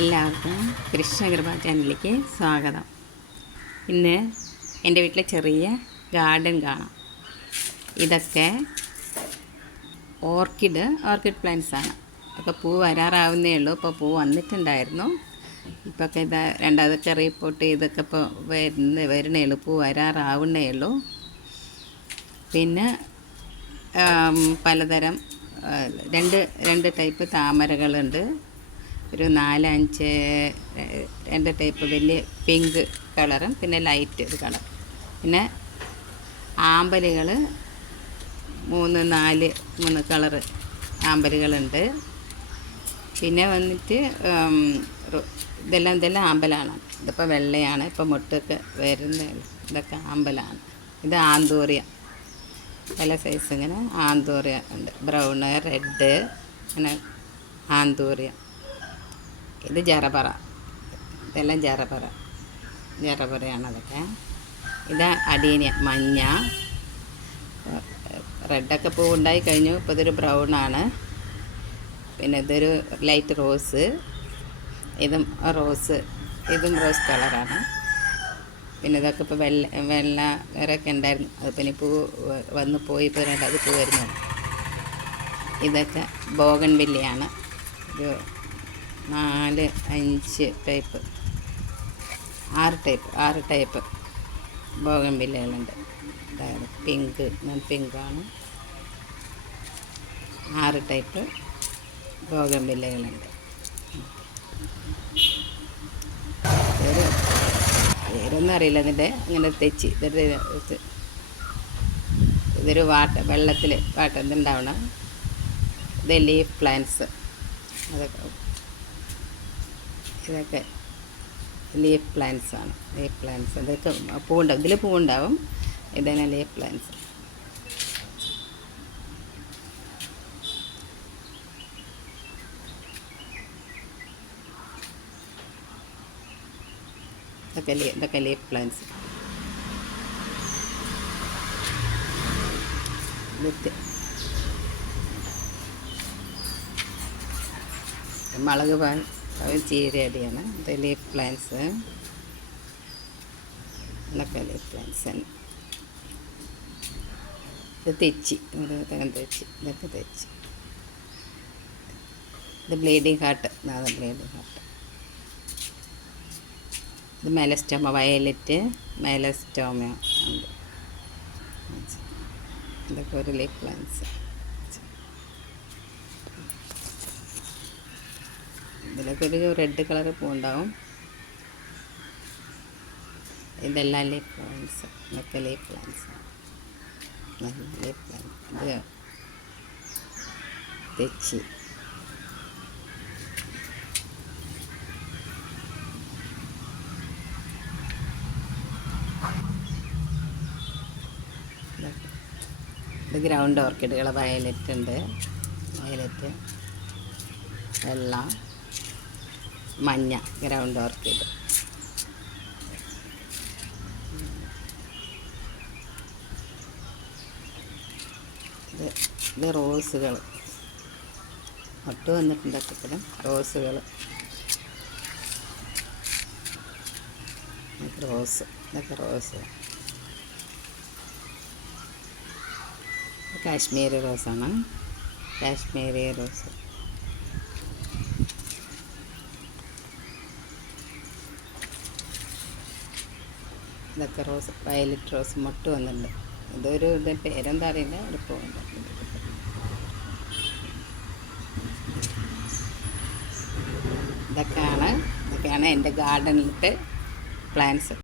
എല്ലാവർക്കും കൃഷ്ണകൃപ ചാനലിലേക്ക് സ്വാഗതം. ഇന്ന് എൻ്റെ വീട്ടിലെ ചെറിയ ഗാർഡൻ കാണാം. ഇതൊക്കെ ഓർക്കിഡ് പ്ലാന്റ്സ് ആണ്. ഇപ്പോൾ പൂ വരാറാവുന്നേ ഉള്ളൂ. ഇപ്പോൾ പൂ വന്നിട്ടുണ്ടായിരുന്നു. ഇപ്പോഴൊക്കെ ഇതാ രണ്ടാമതൊക്കെ റിപ്പോർട്ട് ചെയ്തൊക്കെ ഇപ്പോൾ വരണേ ഉള്ളൂ. പൂ വരാറാവുന്നേ ഉള്ളൂ. പിന്നെ പലതരം രണ്ട് ടൈപ്പ് താമരകളുണ്ട്. ഒരു 4-5 രണ്ട് ടൈപ്പ് വലിയ പിങ്ക് കളറും പിന്നെ ലൈറ്റ് ഒരു കളർ. പിന്നെ ആമ്പലുകൾ 3 കളറ് ആമ്പലുകളുണ്ട്. പിന്നെ വന്നിട്ട് ഇതെല്ലാം ആമ്പലാണ്. ഇതിപ്പോൾ വെള്ളയാണ്. ഇപ്പോൾ മുട്ടൊക്കെ വരുന്നത്. ഇതൊക്കെ ആമ്പലാണ്. ഇത് ആന്തൂറിയ, പല സൈസ് ഇങ്ങനെ ആന്തൂറിയ ഉണ്ട്. ബ്രൗണ്, റെഡ്, അങ്ങനെ ആന്തൂറിയ. ഇത് ജറപറ, ഇതെല്ലാം ജറപറയാണ് അതൊക്കെ. ഇത് അടീനിയ, മഞ്ഞ, റെഡൊക്കെ പൂ ഉണ്ടായി കഴിഞ്ഞു. ഇപ്പോൾ ഇതൊരു ബ്രൗണാണ്. പിന്നെ ഇതൊരു ലൈറ്റ് റോസ്, ഇതും റോസ് കളറാണ്. പിന്നെ ഇതൊക്കെ ഇപ്പോൾ വെള്ള വേറെയൊക്കെ ഉണ്ടായിരുന്നു. അതിപ്പോൾ ഇനി പൂ വന്ന് പോയി ഇപ്പോൾ അത് പൂ വരുന്നത്. ഇതൊക്കെ ബോഗൺവില്ലയാണ്. ഒരു 4-5 ടൈപ്പ് 6 ടൈപ്പ് ബോഗൺവില്ലകളുണ്ട്. അതായത് പിങ്കാണ്. 6 ടൈപ്പ് ബോഗൺവില്ലകളുണ്ട്. പേരൊന്നും അറിയില്ല ഇതിൻ്റെ. അങ്ങനെ തെച്ചി ഇതൊരു വെള്ളത്തിൽ ഇതുണ്ടാവണം. ഇത് ലീഫ് പ്ലാന്റ്സ്. ഇതൊക്കെ ലീഫ് പ്ലാന്റ്സ് ആണ്. ഇതൊക്കെ പൂവുണ്ടാവും. ഇതിൽ പൂവുണ്ടാവും. ഇതന്നെ ലീഫ് പ്ലാന്റ്സ്. ഇതൊക്കെ ലീഫ് പ്ലാന്റ്സ്. മുളക് ചീരടിയാണ്. ഇത് ലീഫ് പ്ലാന്റ്സ്. ഇതൊക്കെ ലീഫ് പ്ലാന്റ്സ് തന്നെ. ഇത് തെച്ചി, ഇതൊക്കെ തെച്ചി. ഇത് ബ്ലീഡിങ് ഹാർട്ട്. ഇത് മെലസ്റ്റോമ, വയലറ്റ് മെലസ്റ്റോമ ഉണ്ട്. ഇതൊക്കെ ഒരു ലീഫ് പ്ലാന്റ്സ്. ഇതിലൊക്കെ ഒരു റെഡ് കളർ പൂവുണ്ടാവും. ഇതെല്ലാം ലീഫ് പ്ലാന്റ്സ്. ഇതൊക്കെ ലീഫ് പ്ലാന്റ്സ്. ഇത് തെച്ചി. ഇത് ഗ്രൗണ്ട് ഓർക്കിഡുകൾ. വയലറ്റ് ഉണ്ട്, വെള്ള, മഞ്ഞ ഗ്രൗണ്ട് ഓർക്കിഡ്. ഇത് റോസുകൾ. ഒട്ട് വന്നിട്ടുണ്ട്. ഒക്കെ റോസുകൾ. ഇതൊക്കെ റോസ്. കാശ്മീരി റോസാണ്. കാശ്മീരി റോസ്. ഇതൊക്കെ റോസ്, വയലറ്റ് റോസ്. മുട്ട് വന്നിട്ടുണ്ട്. ഇതൊരു പേരെന്താ അറിയില്ല. ഒരു പൂവുണ്ട്. ഇതൊക്കെയാണ് എൻ്റെ ഗാർഡനിലത്തെ പ്ലാന്റ്സ്.